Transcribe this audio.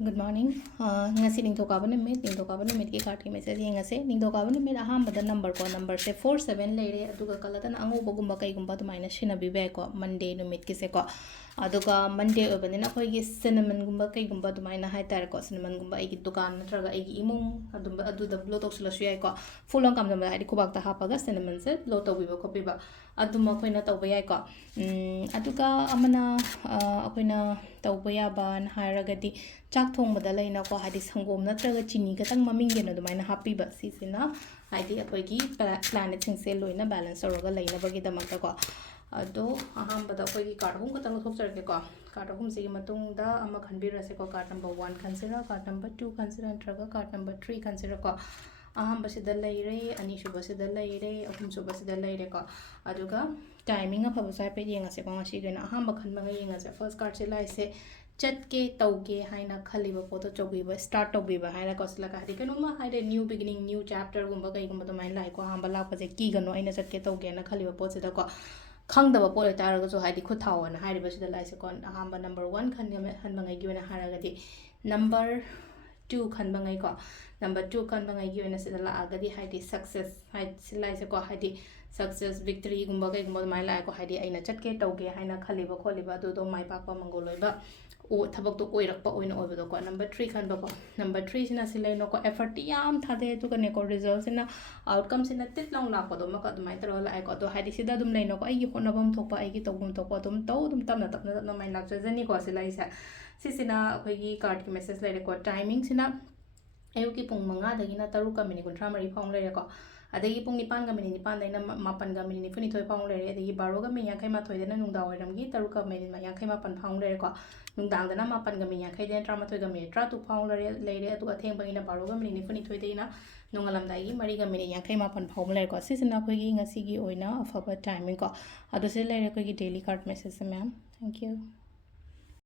Good morning. Ngasi ningthokaaba numit ki card ki message yengase ningthokaaba numit ahambada number se 47 leire aduga kaladana angobagumba kaigumba tumaina shinabibe ko Monday numit ki se ko aduga Monday obanina khoi gi cinnamon gumba kaigumba tumaina haitare ko cinnamon gumba ai gi dukan natraga ai gi imung adumba aduda blow toksulasu yai ko full on kamdamba ai kubak ta hapaga cinnamon se blow tobiba kopiba aduma khoina tawba yai ko aduga amana akoina tawba yaba na hairagadi chak thongbada leina ko hadi sangom natraga chini katang maming gena dumaina happy ba sisina hadi akoigi planet sing se loina balance oroga leina bagi damakta ko ado ahambada akoigi card hum katang thokjarke ko card hum se matung da ama khanbirase ko card number 1 consider card number 2 consider natraga card number 3 consider ko ahamba sida leire ani shuba sida leire ahum shuba sida leire ko aduga timing afaba sai pe yengase ko ngasi gena ahamba khanba yengase first card se lai se chat ke tauge haina khaliba photo chobiba start tobiba haina kosla ka hadi kanuma haide new beginning new chapter gumba kai gumba to main lai ko hamba la pase ki gano aina chat ke tauge na khaliba pot se da ko khangdaba pot le tar ga so haidi khu thawana haidi ba sida lai se kon hamba number 1 khan hanbangai gi na haragadi number 2 khanbangai ko number 2 khanbangai gi na sida la agadi haidi success haidi silai se ko haidi success victory gumba kai gumba mai lai ko haidi aina chat ke tauge haina khaliba kholiba do do mai pa mangoloiba o thabak to oirakpa oina oiba ko number 3 khan ba ko number 3 sina silai no ko effort yam thade to kane ko result sina outcome sina tit long la ko do ma ka dumai tro la ai ko to hadi sida dum lai no ko ai gi honabam thokpa ai gi togum thokpa dum to dum tamna mai lak jani ko silai sa sisina khoi gi card ki message lai ko timing sina ayu ki pung manga dagina taruka mini kuntra mari phong lai ko adagi pung nipan ga mini nipan daina mapan ga mini nifuni thoi phong lai adagi baro ga mini yakai ma thoi dena nungda oiram gi taruka mini ma yakai ma pan phong lai ko nungdang dana mapan ga mini yakai den trama thoi ga mini tra tu phong lai leire atu atheng bangina baro ga mini nifuni thoi deina nungalam dai gi mari ga mini yakai ma pan phong lai ko sisina khoi gi ngasi gi oina afaba timing ko adu se leire ko gi daily card message ma'am thank you